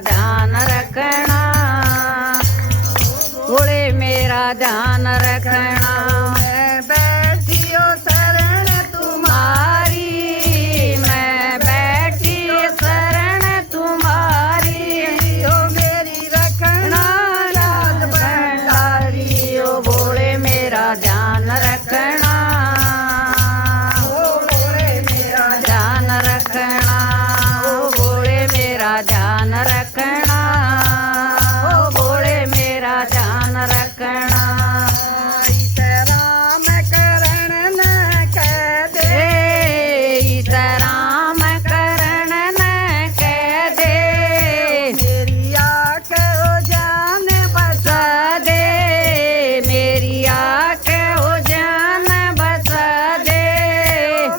ध्यान रखना, भोले मेरा ध्यान रखना। मैं बैठियो शरण तुम्हारी, मैं बैठी शरण तुम्हारी, ओ मेरी रखना राज भंडारी। ओ भोले मेरा ध्यान रखना, ओ भोले मेरा ध्यान रखना, ओ भोले मेरा ध्यान रखना, ओ भोले मेरा ध्यान रखना। ईश राम करण न कह दे, ईश राम करण न कह दे, मेरी आँख जान बचा बसा दे, मेरी आँख हो जान बसा दे।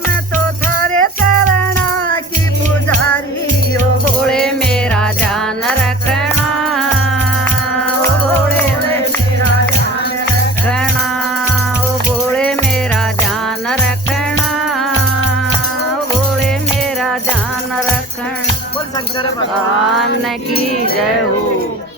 मैं तो थारे चरणा की पुजारी। ओ भोले मेरा ध्यान रखना, ओ भोले मेरा ध्यान रखना, ओ भोले मेरा ध्यान रखना, ओ भोले मेरा ध्यान रखना। बोल शंकर भगवान भगवान की जय हो।